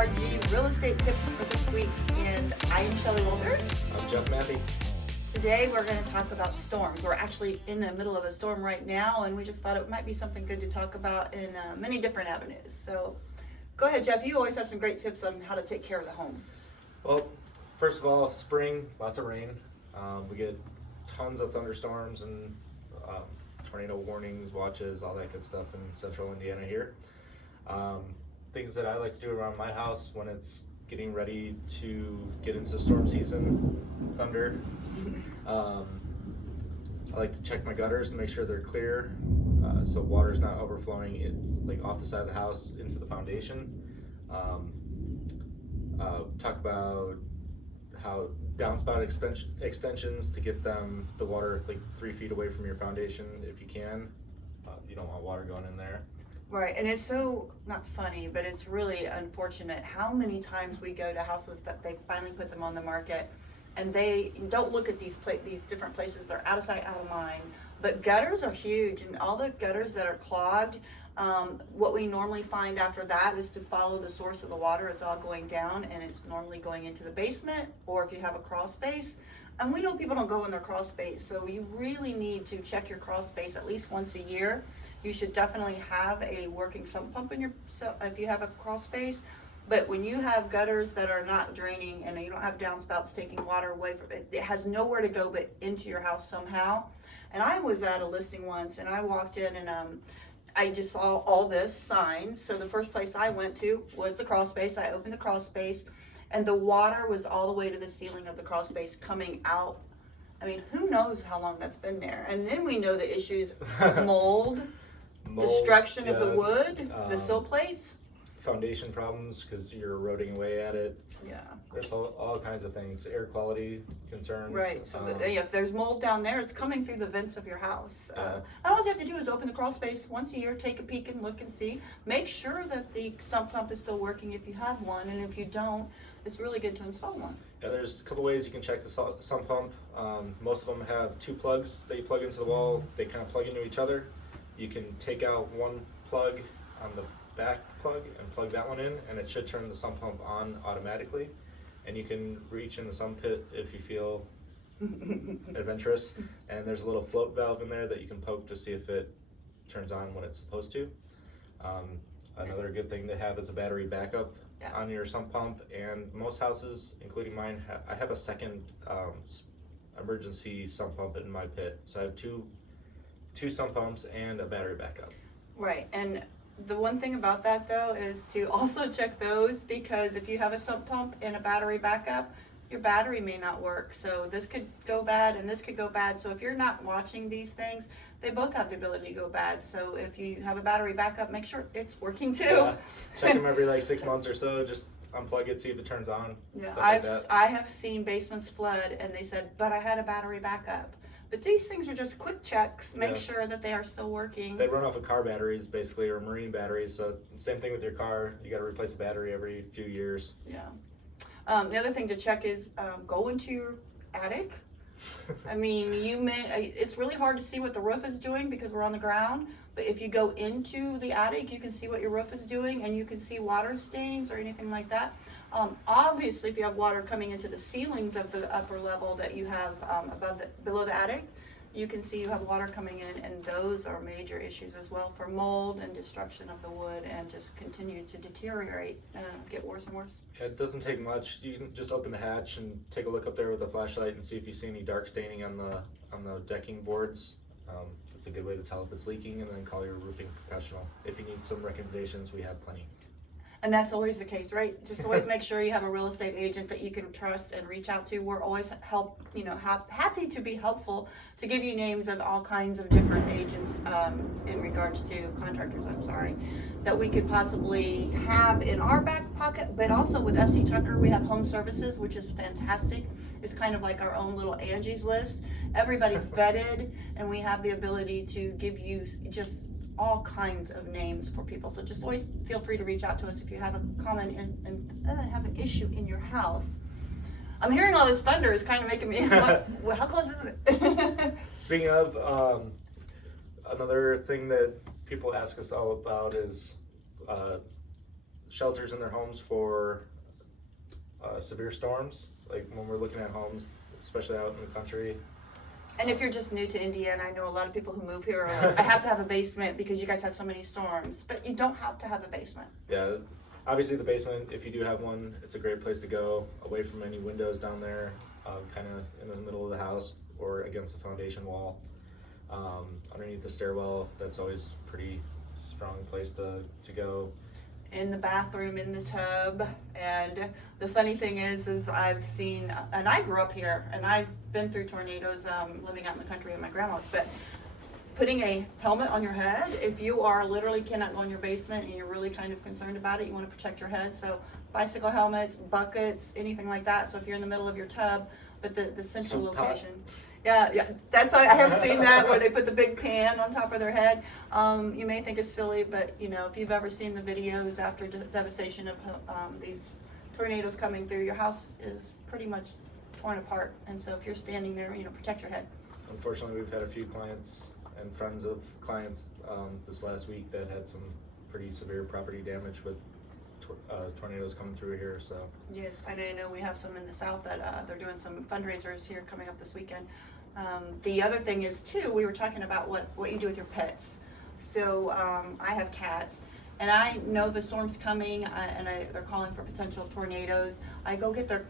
SWRG real estate tips for this week, and I am Shelly Walters. I'm Mathey. Today we're going to talk about storms. We're actually in the middle of a storm right now, and we just thought it might be something good to talk about in many different avenues. So go ahead, Jeff. You always have some great tips on how to take care of the home. Well, first of all, spring, lots of rain. We get tons of thunderstorms and tornado warnings, watches, all that good stuff in central Indiana here. Things that I like to do around my house when it's getting ready to get into storm season, thunder. I like to check my gutters to make sure they're clear, so water's not overflowing like off the side of the house into the foundation. Talk about how downspout extensions to get the water like 3 feet away from your foundation if you can. You don't want water going in there. Right, and it's so, not funny, but it's really unfortunate how many times we go to houses that they finally put them on the market and they don't look at these different places. They're out of sight, out of mind. But gutters are huge, and all the gutters that are clogged, what we normally find after that is to follow the source of the water. It's all going down, and it's normally going into the basement, or if you have a crawl space. And we know people don't go in their crawl space, so you really need to check your crawl space at least once a year. You should definitely have a working sump pump in if you have a crawl space. But when you have gutters that are not draining and you don't have downspouts taking water away from it, it has nowhere to go but into your house somehow. And I was at a listing once, and I walked in, and I just saw all this signs. So the first place I went to was the crawl space. I opened the crawl space, and the water was all the way to the ceiling of the crawl space coming out. I mean, who knows how long that's been there? And then we know the issues: mold, destruction of the wood, the sill plates, foundation problems because you're eroding away at it. Yeah, there's all kinds of things, air quality concerns. Right, so if there's mold down there, it's coming through the vents of your house. Yeah. And all you have to do is open the crawl space once a year, take a peek and look and see. Make sure that the sump pump is still working if you have one, and if you don't, it's really good to install one. Yeah, there's a couple ways you can check the sump pump. Most of them have 2 plugs. They plug into the wall, they kind of plug into each other. You can take out one plug on the back plug and plug that one in, and it should turn the sump pump on automatically. And you can reach in the sump pit if you feel adventurous, and there's a little float valve in there that you can poke to see if it turns on when it's supposed to. Another good thing to have is a battery backup on your sump pump, and most houses, including mine, I have a second emergency sump pump in my pit. So I have two sump pumps and a battery backup. Right, and the one thing about that though is to also check those, because if you have a sump pump and a battery backup, your battery may not work. So this could go bad and this could go bad. So if you're not watching these things, they both have the ability to go bad. So if you have a battery backup, make sure it's working too. Yeah. Check them every like 6 months or so. Just unplug it, see if it turns on. Yeah, like I have seen basements flood and they said, but I had a battery backup. But these things are just quick checks. Make sure that they are still working. They run off of car batteries, basically, or marine batteries. So same thing with your car. You got to replace a battery every few years. Yeah. The other thing to check is go into your attic. I mean, it's really hard to see what the roof is doing because we're on the ground. But if you go into the attic, you can see what your roof is doing, and you can see water stains or anything like that. Obviously, if you have water coming into the ceilings of the upper level that you have below the attic, you can see you have water coming in, and those are major issues as well for mold and destruction of the wood, and just continue to deteriorate and get worse and worse. It doesn't take much. You can just open the hatch and take a look up there with a flashlight and see if you see any dark staining on the decking boards. It's a good way to tell if it's leaking, and then call your roofing professional. If you need some recommendations, we have plenty. And that's always the case, right? Just always make sure you have a real estate agent that you can trust and reach out to. We're always happy to be helpful, to give you names of all kinds of different agents in regards to contractors, that we could possibly have in our back pocket. But also with FC Tucker, we have home services, which is fantastic. It's kind of like our own little Angie's List. Everybody's vetted, and we have the ability to give you just all kinds of names for people. So just always feel free to reach out to us if you have a comment and have an issue in your house. I'm hearing all this thunder. It's kind of making me, how close is it? Speaking of, another thing that people ask us all about is shelters in their homes for severe storms, like when we're looking at homes, especially out in the country. And if you're just new to Indiana, I know a lot of people who move here are like, I have to have a basement because you guys have so many storms, but you don't have to have a basement. Yeah, obviously the basement, if you do have one, it's a great place to go, away from any windows down there, kind of in the middle of the house or against the foundation wall. Underneath the stairwell, that's always a pretty strong place to go. In the bathroom, in the tub. And the funny thing is I've seen, and I grew up here, and I've been through tornadoes living out in the country with my grandma's, but putting a helmet on your head, if you are literally cannot go in your basement and you're really kind of concerned about it, you want to protect your head. So bicycle helmets, buckets, anything like that. So if you're in the middle of your tub, but the central location. Yeah, that's I have seen that where they put the big pan on top of their head. You may think it's silly, but you know, if you've ever seen the videos after devastation of these tornadoes coming through, your house is pretty much torn apart. And so if you're standing there, you know, protect your head. Unfortunately, we've had a few clients and friends of clients this last week that had some pretty severe property damage with tornadoes coming through here. So yes, I know we have some in the south that they're doing some fundraisers here coming up this weekend. The other thing is too, we were talking about what you do with your pets. So I have cats, and I know if a storm's coming they're calling for potential tornadoes, I go get their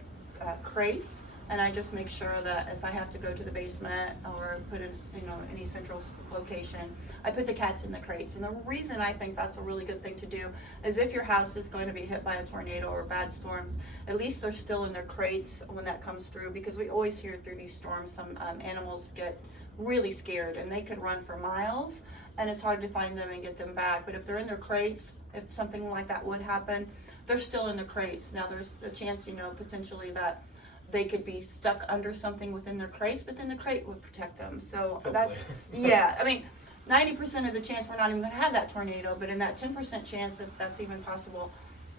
crates, and I just make sure that if I have to go to the basement or put in, you know, any central location, I put the cats in the crates. And the reason I think that's a really good thing to do is if your house is going to be hit by a tornado or bad storms, at least they're still in their crates when that comes through, because we always hear through these storms some animals get really scared and they could run for miles, and it's hard to find them and get them back. But if they're in their crates, if something like that would happen, they're still in the crates. Now there's a chance, you know, potentially that they could be stuck under something within their crates, but then the crate would protect them. So hopefully. that's, yeah, I mean, 90% of the chance we're not even gonna have that tornado, but in that 10% chance, if that's even possible,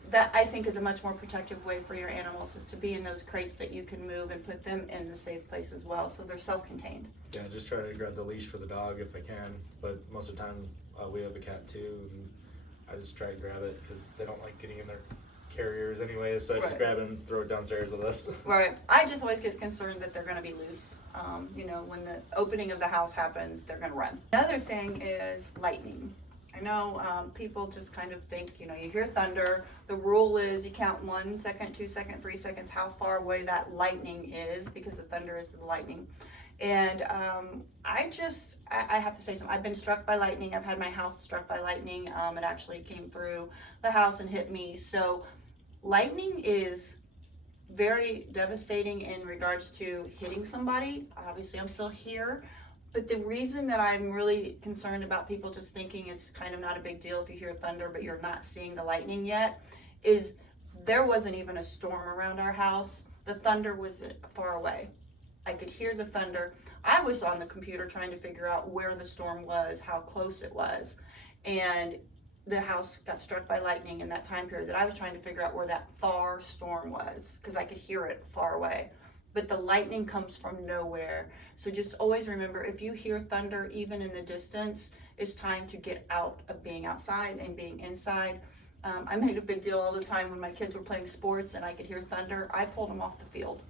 that I think is a much more protective way for your animals, is to be in those crates that you can move and put them in the safe place as well, so they're self-contained. Yeah, just try to grab the leash for the dog if I can, but most of the time we have a cat too, and I just try to grab it because they don't like getting in their carriers anyway, so I just Right. grab it and throw it downstairs with us. Right. I just always get concerned that they're going to be loose. You know, when the opening of the house happens, they're going to run. Another thing is lightning. I know people just kind of think, you know, you hear thunder. The rule is you count 1 second, 2 seconds, 3 seconds, how far away that lightning is, because the thunder is the lightning. And I have to say something. I've been struck by lightning. I've had my house struck by lightning. It actually came through the house and hit me. So lightning is very devastating in regards to hitting somebody. Obviously, I'm still here, but the reason that I'm really concerned about people just thinking it's kind of not a big deal if you hear thunder but you're not seeing the lightning yet is there wasn't even a storm around our house. The thunder was far away. I could hear the thunder. I was on the computer trying to figure out where the storm was, how close it was, and the house got struck by lightning in that time period that I was trying to figure out where that far storm was, because I could hear it far away. But the lightning comes from nowhere. So just always remember, if you hear thunder, even in the distance, it's time to get out of being outside and being inside. I made a big deal all the time when my kids were playing sports and I could hear thunder. I pulled them off the field.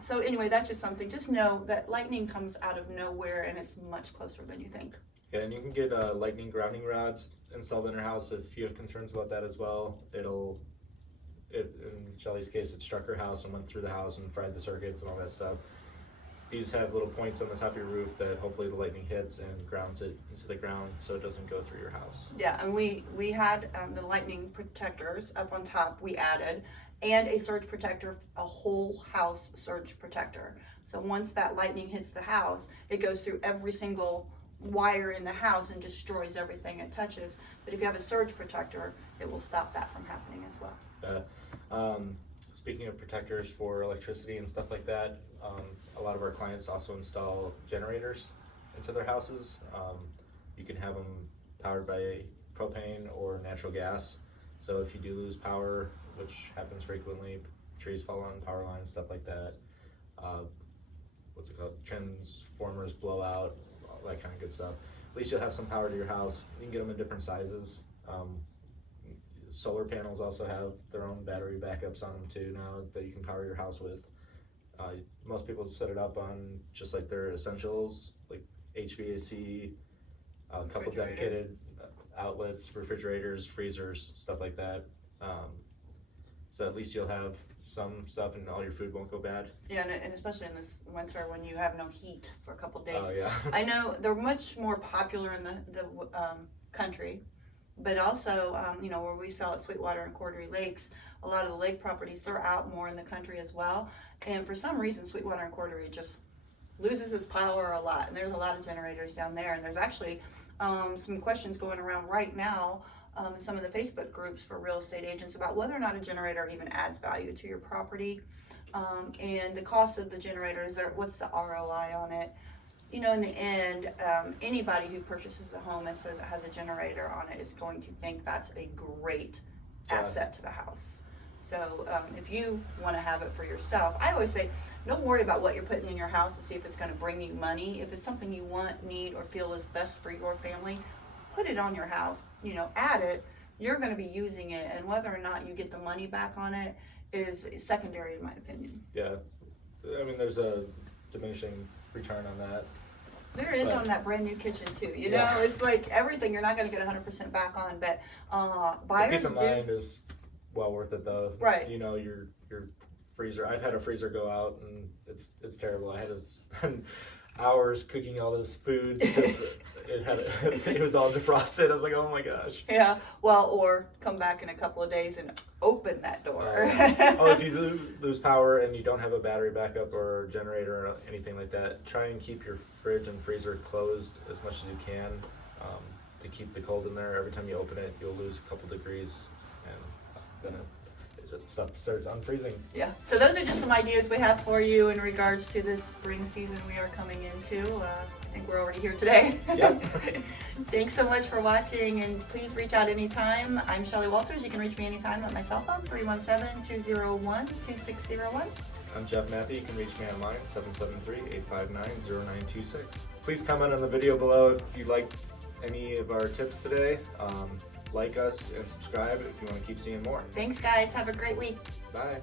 So anyway, that's just something. Just know that lightning comes out of nowhere and it's much closer than you think. Yeah, and you can get lightning grounding rods installed in your house if you have concerns about that as well. In Shelly's case, it struck her house and went through the house and fried the circuits and all that stuff. These have little points on the top of your roof that hopefully the lightning hits and grounds it into the ground so it doesn't go through your house. Yeah, and we had the lightning protectors up on top, we added, and a surge protector, a whole house surge protector. So once that lightning hits the house, it goes through every single wire in the house and destroys everything it touches. But if you have a surge protector, it will stop that from happening as well. Speaking of protectors for electricity and stuff like that, a lot of our clients also install generators into their houses. You can have them powered by propane or natural gas. So if you do lose power, which happens frequently, trees fall on power lines, stuff like that, transformers blow out, all that kind of good stuff. At least you'll have some power to your house. You can get them in different sizes. solar panels also have their own battery backups on them too now that you can power your house with. Most people set it up on just like their essentials, like HVAC, a couple dedicated outlets, refrigerators, freezers, stuff like that. So at least you'll have some stuff and all your food won't go bad. Yeah, and especially in this winter when you have no heat for a couple days. Oh yeah. I know they're much more popular in the country, but also, you know, where we sell at Sweetwater and Cordery Lakes, a lot of the lake properties, they're out more in the country as well. And for some reason, Sweetwater and Cordery just loses its power a lot. And there's a lot of generators down there. And there's actually some questions going around right now in some of the Facebook groups for real estate agents about whether or not a generator even adds value to your property. And the cost of the generators, what's the ROI on it? You know, in the end, anybody who purchases a home and says it has a generator on it is going to think that's a great asset to the house. So if you want to have it for yourself, I always say, don't worry about what you're putting in your house to see if it's going to bring you money. If it's something you want, need, or feel is best for your family, put it on your house, you know, add it. You're going to be using it, and whether or not you get the money back on it is secondary in my opinion. Yeah, I mean, there's a diminishing return on that. There is on that brand new kitchen too. You know, it's like everything you're not going to get 100% back on, but buyers the peace of mind is well worth it though. Right. You know, your freezer. I've had a freezer go out and it's terrible. I had to spend hours cooking all this food because it was all defrosted. I was like, oh my gosh. Yeah. Well, or come back in a couple of days and open that door. Oh, if you lose power and you don't have a battery backup or generator or anything like that, try and keep your fridge and freezer closed as much as you can to keep the cold in there. Every time you open it, you'll lose a couple degrees and then stuff starts unfreezing. Yeah. So those are just some ideas we have for you in regards to this spring season we are coming into. I think we're already here today. Yep. Thanks so much for watching, and please reach out anytime. I'm Shelly Walters. You can reach me anytime on my cell phone, 317-201-2601. I'm Jeff Mathey. You can reach me online, 773-859-0926. Please comment on the video below if you liked any of our tips today. Like us and subscribe if you want to keep seeing more. Thanks, guys. Have a great week. Bye.